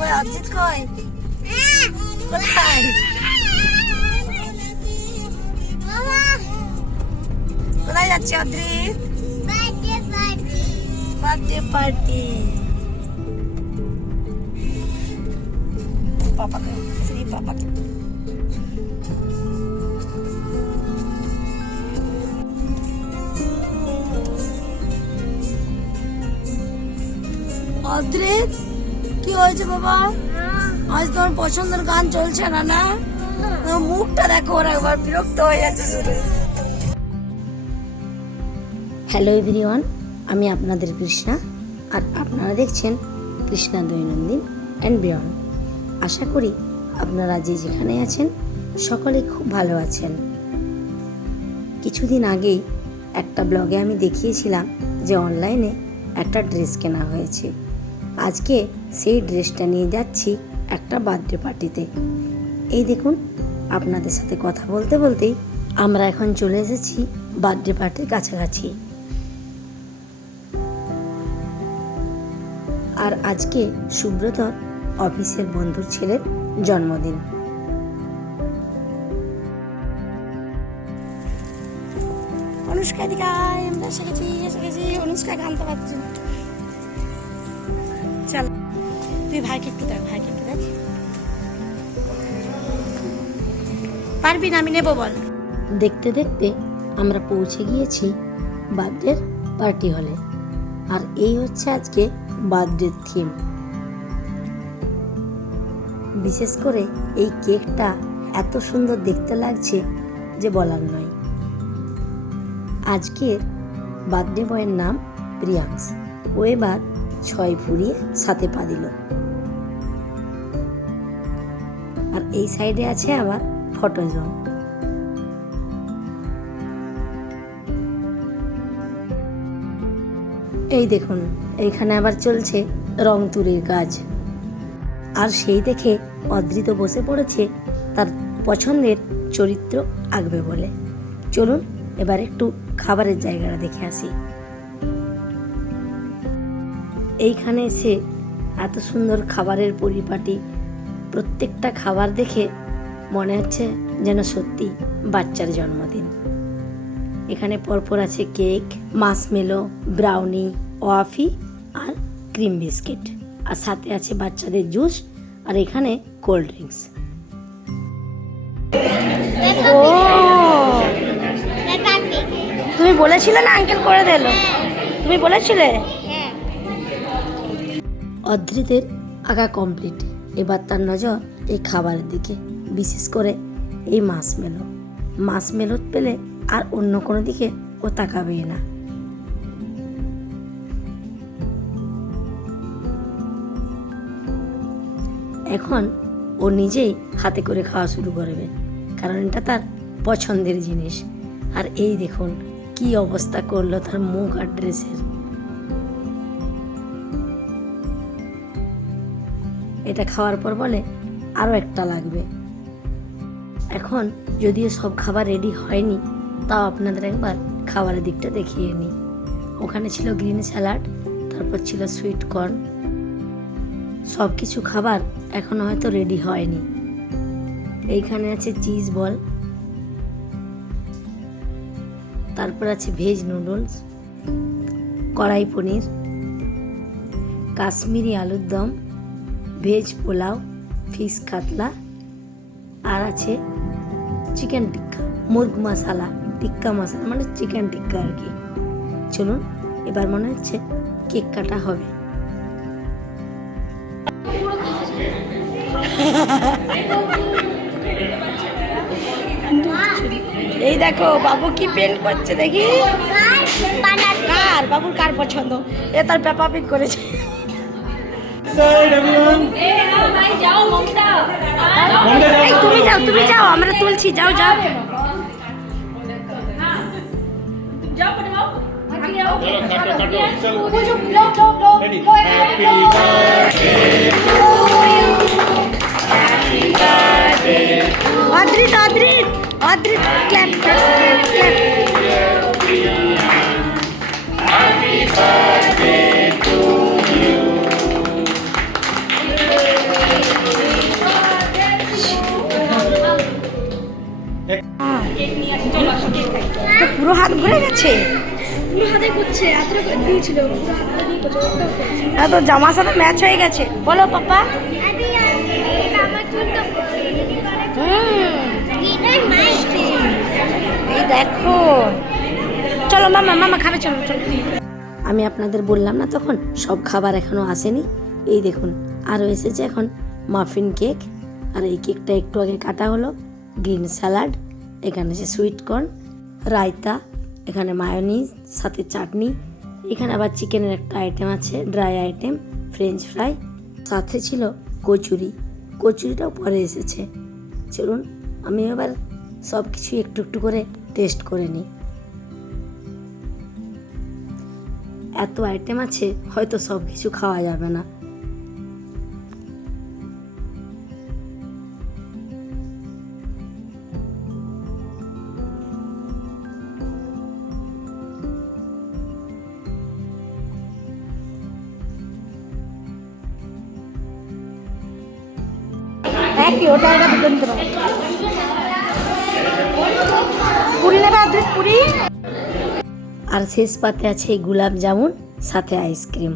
কই অজিত কই? কোথায়? কোথায় যাচ্ছে অদ্রিত? Birthday party. পাপাকে শ্রী পাপাকে অদ্রিত কি হয়েছে বাবা? আজ তোমার পছন্দের গান চলছে না? না মুখটা দেখো, ওরা একবার বিরক্ত হয়ে যাচ্ছে শুধু। হ্যালো এভরিওয়ান, আমি আপনাদের কৃষ্ণা, আর আপনারা দেখছেন কৃষ্ণা দৈনন্দিন অ্যান্ড বিয়ন্ড। আশা করি আপনারা যে যেখানে আছেন সকলে খুব ভালো আছেন। কিছুদিন আগেই একটা ব্লগে আমি দেখিয়েছিলাম যে অনলাইনে একটা ড্রেস কেনা হয়েছে। আজকে সেই ড্রেসটা নিয়ে যাচ্ছি একটা বার্থডে পার্টিতে। এই দেখুন, আপনাদের সাথে কথা বলতে বলতেই আমরা এখন চলে এসেছি বার্থডে পার্টির কাছাকাছি। আর আজকে সুব্রতর অফিসের বন্ধুর ছেলের জন্মদিন। অনুষ্কা দিকে আমরা এসে গেছি। অনুষ্কা গানতে পারছি। চল তুই ভাইকে একটু দেখ, পারবি না? আমি নেবো বল। দেখতে দেখতে আমরা পৌঁছে গিয়েছি বার্থডে পার্টি হলে। আর এই হচ্ছে আজকে বার্থডে থিম। বিশেষ করে এই কেকটা এত সুন্দর দেখতে লাগছে যে বলার নয়। আজকের বার্থডে বয়ের নাম প্রিয়াংশ। ও এবার 6 ফুরিয়ে 7 পা দিল। আর এই সাইডে আছে আবার ফটো জোন। এই দেখুন, এইখানে আবার চলছে রং তুলির কাজ। আর সেই দেখে অদ্রিত বসে পড়েছে তার পছন্দের চরিত্র আঁকবে বলে। চলুন এবার একটু খাবারের জায়গাটা দেখে আসি। এইখানে এসে এত সুন্দর খাবারের পরিপাটি, প্রত্যেকটা খাবার দেখে মনে হচ্ছে যেন সত্যি বাচ্চার জন্মদিন। এখানে পরপর আছে কেক, মাশমেলো, ব্রাউনি, ওয়াফি আর ক্রিম বিস্কিট, আর সাথে আছে বাচ্চাদের জুস, আর এখানে কোল্ড ড্রিঙ্কস। তুমি বলেছিলে না আঙ্কেল করে দিল? তুমি বলেছিলে? অদ্রিতের আঁকা কমপ্লিট। এবার তার নজর এই খাবারের দিকে, বিশেষ করে এই মাশমেলো পেলে আর অন্য কোনো দিকে ও তাকাবেই না। এখন ও নিজেই হাতে করে খাওয়া শুরু করবে, কারণ এটা তার পছন্দের জিনিস। আর এই দেখুন কি অবস্থা করলো তার মুখ আর ড্রেসের। এটা খাওয়ার পর বলে আরও একটা লাগবে। এখন যদিও সব খাবার রেডি হয়নি, তাও আপনাদের একবার খাবারের দিকটা দেখিয়ে নিই। ওখানে ছিল গ্রিন স্যালাড, তারপর ছিল সুইট কর্ন। সব কিছু খাবার এখনো হয়তো রেডি হয়নি। এইখানে আছে চিজ বল, তারপর আছে ভেজ নুডলস, কড়াই পনির, কাশ্মীরি আলুর দম, ভেজ পোলাও, ফিশ কাতলা, আর আছে চিকেন টিক্কা, মুরগ মশালা, টিক্কা মশলা, মানে চিকেন টিক্কা আর কি। চলুন এবার মনে হচ্ছে কেক কাটা হবে। এই দেখো বাবু কি পেন্ট করছে, দেখি কার বাবুর কার পছন্দ। এ তার পেপা পিক করেছে। তুমি যাও আমরা তুলছি, যাও অদ্রিত ক্ল্যাপ তো জামার সাথে ম্যাচ হয়ে গেছে। বলো পাপা। এই দেখো, চলো মামা, মামা খাবে, চলো চলো। আমি আপনাদের বললাম না তখন সব খাবার এখনো আসেনি। এই দেখুন আরও এসেছে এখন মাফিন কেক, আর এই কেকটা একটু আগে কাটা হলো। গ্রিন স্যালাড, এখানে আছে সুইট কর্ন, রায়তা, এখানে মায়োনিজ, সাথে চাটনি, এখানে আবার চিকেনের একটা আইটেম আছে, ড্রাই আইটেম, ফ্রেঞ্চ ফ্রাই, সাথে ছিল কচুরি। কচুরিটাও পরে এসেছে। চলুন আমি এবার সব কিছু একটু একটু করে টেস্ট করে নিই। এত আইটেম আছে, হয়তো সব কিছু খাওয়া যাবে না। আর শেষ পাতে আছে গোলাপ জামুন, সাথে আইসক্রিম।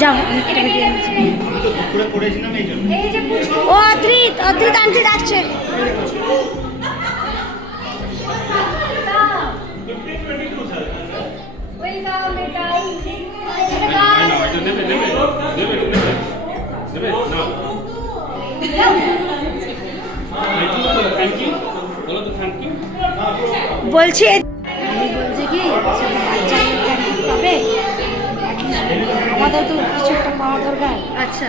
যাও, ও অদ্রিত, অদ্রিত আন্টি ডাকছে। বলছি কি তবে আমাদের তো কিছু একটা পাওয়া দরকার। আচ্ছা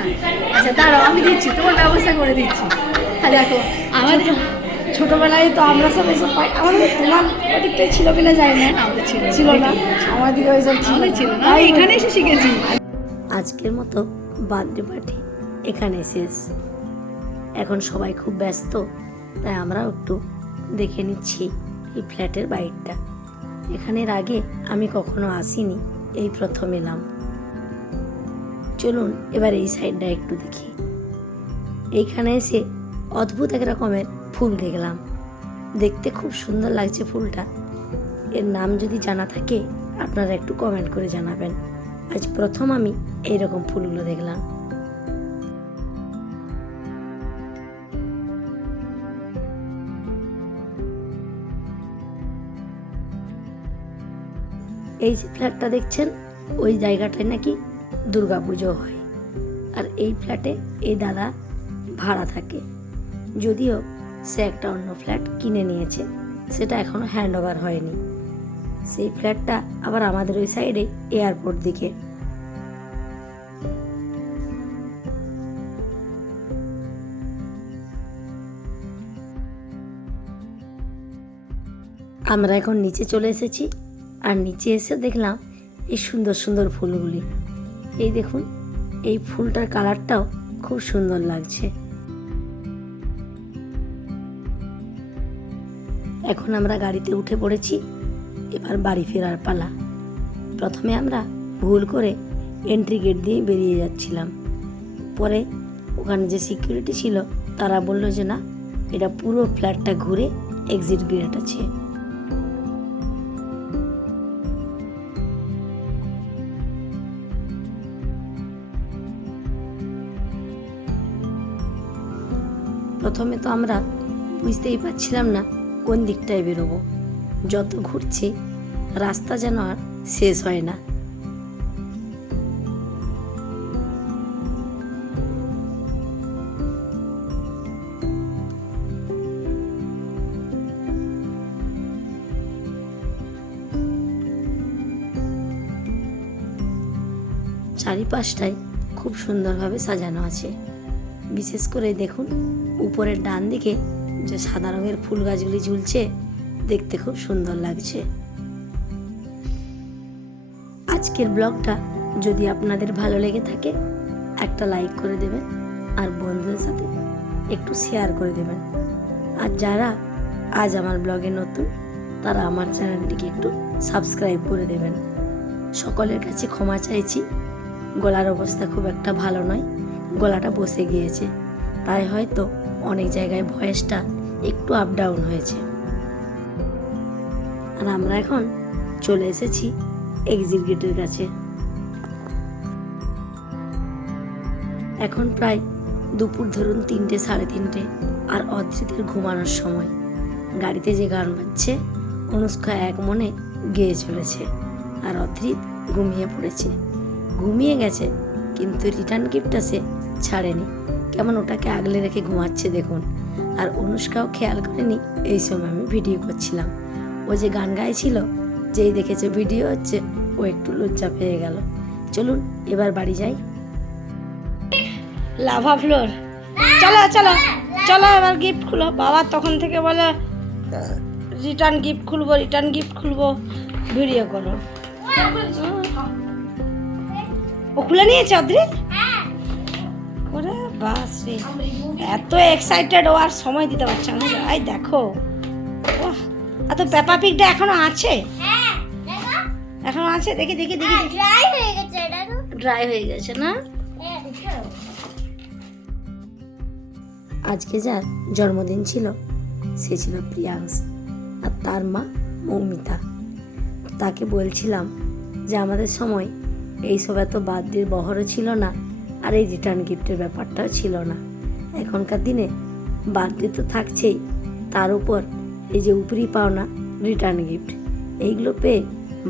আচ্ছা, দাঁড়াও আমি দিচ্ছি, তোমার ব্যবস্থা করে দিচ্ছি। হ্যাঁ দেখো, আমাদের ছোটবেলায় তো আমরা সব এসব পাই। আমাদের তোমার ওদিকটাই ছিল কিনা যায় না, আমাদের ছিল না, আমাদের ওইসব ছিল না, এখানে এসে শিখেছি। আজকের মতো বার্থডে পার্টি এখানে শেষ। এখন সবাই খুব ব্যস্ত, তাই আমরাও একটু দেখে নিচ্ছি এই ফ্ল্যাটের বাইরটা। এখানের আগে আমি কখনো আসিনি, এই প্রথম এলাম। চলুন এবার এই সাইডটা একটু দেখি। এইখানে এসে অদ্ভুত এক রকমের ফুল দেখলাম, দেখতে খুব সুন্দর লাগছে ফুলটা। এর নাম যদি জানা থাকে আপনারা একটু কমেন্ট করে জানাবেন। আজ প্রথম আমি এইরকম ফুলগুলো দেখলাম। এই যে ফ্ল্যাটটা দেখছেন, ওই জায়গাটায় নাকি দুর্গাপুজো হয়। আর এই ফ্ল্যাটে এই দাদা ভাড়া থাকে, যদিও সে একটা অন্য ফ্ল্যাট কিনে নিয়েছে, সেটা এখনো হ্যান্ড ওভার হয়নি। সেই ফ্ল্যাটটা আবার আমাদের ওই সাইডে এয়ারপোর্ট দিকে। আমরা এখন নিচে চলে এসেছি, আর নিচে এসে দেখলাম এই সুন্দর সুন্দর ফুলগুলি। এই দেখুন, এই ফুলটার কালারটাও খুব সুন্দর লাগছে। এখন আমরা গাড়িতে উঠে পড়েছি, এবার বাড়ি ফেরার পালা। প্রথমে আমরা ভুল করে এন্ট্রি গেট দিয়ে বেরিয়ে যাচ্ছিলাম, পরে ওখানে যে সিকিউরিটি ছিল তারা বলল যে না, এটা পুরো ফ্ল্যাটটা ঘুরে এক্সিট গেট আছে। প্রথমে তো আমরা বুঝতেই পারছিলাম না কোন দিকটায় বেরোবো। যত ঘুরছি রাস্তা যেন আর শেষ হয় না। চারিপাশটায় খুব সুন্দরভাবে সাজানো আছে। বিশেষ করে দেখুন উপরের ডান দিকে যে সাদা রঙের ফুল গাছগুলি ঝুলছে, দেখতে খুব সুন্দর লাগছে। আজকের ব্লগটা যদি আপনাদের ভালো লেগে থাকে একটা লাইক করে দেবেন, আর বন্ধুদের সাথে একটু শেয়ার করে দেবেন। আর যারা আজ আমার ব্লগে নতুন, তারা আমার চ্যানেলটিকে একটু সাবস্ক্রাইব করে দেবেন। সকলের কাছে ক্ষমা চাইছি, গলার অবস্থা খুব একটা ভালো নয়, গলাটা বসে গিয়েছে, তাই হয়তো অনেক জায়গায় ভয়েসটা একটু আপ ডাউন হয়েছে। আর আমরা এখন চলে এসেছি এক্সিট গেটের কাছে। এখন প্রায় দুপুর ধরুন 3টে, 3:30, আর অদ্রিতের ঘুমানোর সময়। গাড়িতে যে গান বাজছে অনুষ্কা এক মনে গেয়ে চলেছে, আর অদ্রিত ঘুমিয়ে পড়েছে। ঘুমিয়ে গেছে, কিন্তু রিটার্ন গিফটটা সে ছাড়েনি, কেমন ওটাকে আগলে রেখে ঘুমাচ্ছে দেখুন। আর অনুষ্কাও খেয়াল করেনি এই সময় আমি ভিডিও করছিলাম। ও যে গান গাইছিল, যেই দেখেছে ভিডিও হচ্ছে, ও একটু লজ্জা পেয়ে গেল। চলুন এবার বাড়ি যাই। লাভা ফ্লোর, চলো চলো চলো, এবার গিফট খুলো। বাবা তখন থেকে বলে রিটার্ন গিফট খুলবো, রিটার্ন গিফট খুলবো, ভিডিও করো। ও খুলে নিয়েছে অদ্রিত? ওরে বাস রে, এত এক্সাইটেড, ও আর সময় দিতে পারছে না। এই দেখো, ওহ, এত পেপা পিগটা এখনো আছে? এখনো আছে? দেখি দেখি দেখি। ড্রাই হয়ে গেছে না? আজকে যার জন্মদিন ছিল সে ছিল প্রিয়াংশ, আর তার মা মৌমিতা। তাকে বলছিলাম যে আমাদের সময় এইসব এত বার্থডের বহরও ছিল না, আর এই রিটার্ন গিফটের ব্যাপারটাও ছিল না। এখনকার দিনে বার্থডে তো থাকছেই, তার উপর এই যে উপরি পাওনা রিটার্ন গিফট, এইগুলো পেয়ে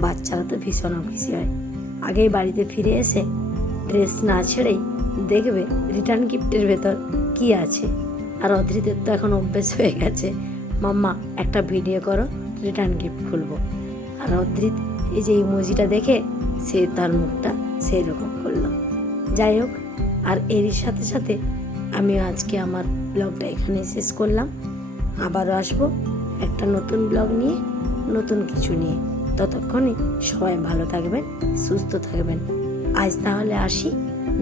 বাচ্চারা তো ভীষণ খুশি হয়। আগেই বাড়িতে ফিরে এসে ড্রেস না ছেড়েই দেখবে রিটার্ন গিফটের ভেতর কি আছে। আর অদ্রিতের তো এখন অভ্যেস হয়ে গেছে, মাম্মা একটা ভিডিও করো, রিটার্ন গিফট খুলবো। আর অদ্রিত এই যে ইমোজিটা দেখে সে তার মুখটা সেই রকম করলো। যাই হোক, আর এরই সাথে সাথে আমিও আজকে আমার ব্লগটা এখানে শেষ করলাম। আবারও আসবো একটা নতুন ব্লগ নিয়ে, নতুন কিছু নিয়ে। ততক্ষণে সবাই ভালো থাকবেন, সুস্থ থাকবেন। আজ তাহলে আসি,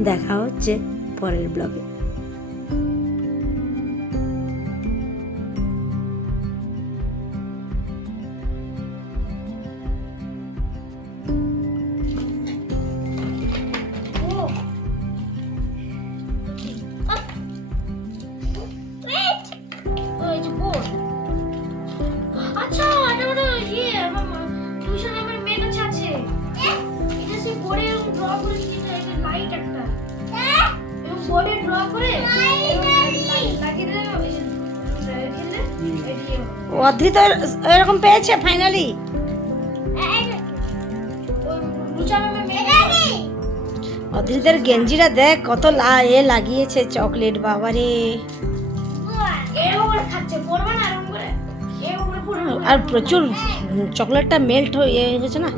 দেখা হচ্ছে পরের ব্লগে। অদ্রিত এরকম পেয়েছে ফাইনালি। অদ্রিতের গেঞ্জিটা দেখ কত লাগিয়েছে চকলেট, বাবারে। আর প্রচুর চকলেটটা মেল্ট হয়ে গেছে না।